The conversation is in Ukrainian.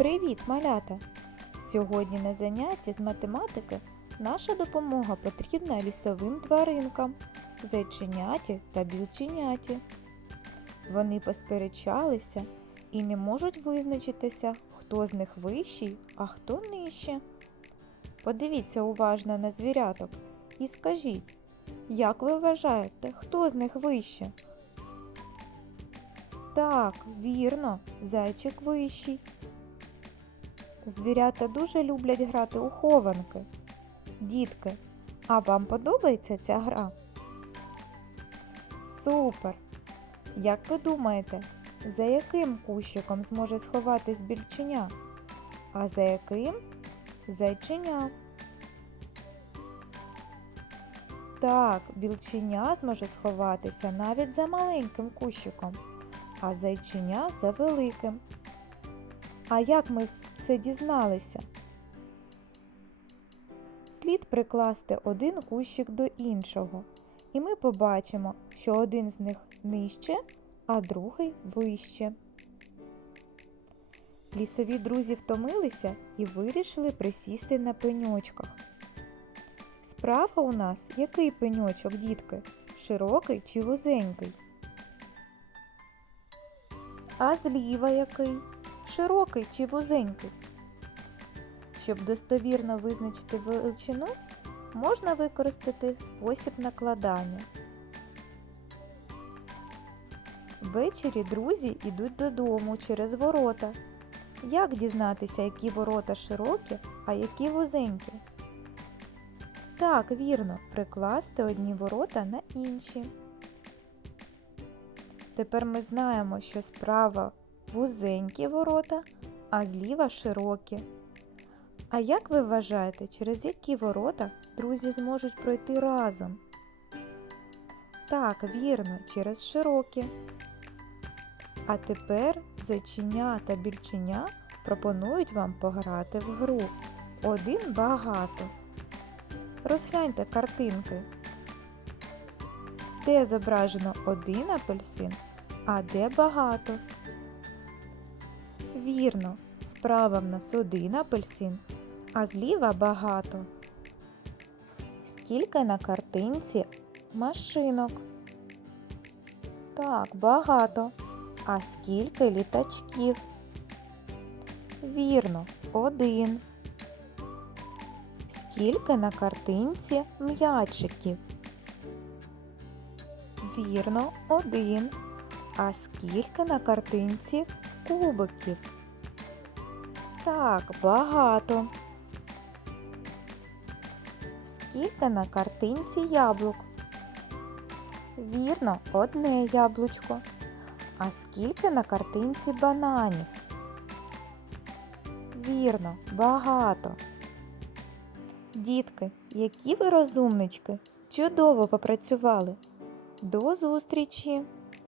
Привіт, малята! Сьогодні на занятті з математики наша допомога потрібна лісовим тваринкам, зайченяті та білченяті. Вони посперечалися і не можуть визначитися, хто з них вищий, а хто нижче. Подивіться уважно на звіряток і скажіть, як ви вважаєте, хто з них вище? Так, вірно, зайчик вищий. Звірята дуже люблять грати у хованки. Дітки, а вам подобається ця гра? Супер! Як ви думаєте, за яким кущиком зможе сховатись більченя? А за яким? Зайченя. Так, білченя зможе сховатися навіть за маленьким кущиком, а зайченя за великим. А як ми це дізналися? Слід прикласти один кущик до іншого, і ми побачимо, що один з них нижче, а другий вище. Лісові друзі втомилися і вирішили присісти на пеньочках. Справа у нас який пеньочок, дітки? Широкий чи вузенький? А зліва який? Широкий чи вузенький? Щоб достовірно визначити величину, можна використати спосіб накладання. Ввечері друзі йдуть додому через ворота. Як дізнатися, які ворота широкі, а які вузенькі? Так, вірно, прикласти одні ворота на інші. Тепер ми знаємо, що справа вузенькі ворота, а зліва широкі. А як ви вважаєте, через які ворота друзі зможуть пройти разом? Так, вірно, через широкі. А тепер зайчиня та більченя пропонують вам пограти в гру один багато. Розгляньте картинки. Де зображено один апельсин, а де багато. Вірно, справа в нас один апельсин, а зліва багато. Скільки на картинці машинок? Так, багато. А скільки літачків? Вірно, один. Скільки на картинці м'ячиків? Вірно, один. А скільки на картинці кубиків? Так, багато. Скільки на картинці яблук? Вірно, одне яблучко. А скільки на картинці бананів? Вірно, багато. Дітки, які ви розумнички, чудово попрацювали. До зустрічі!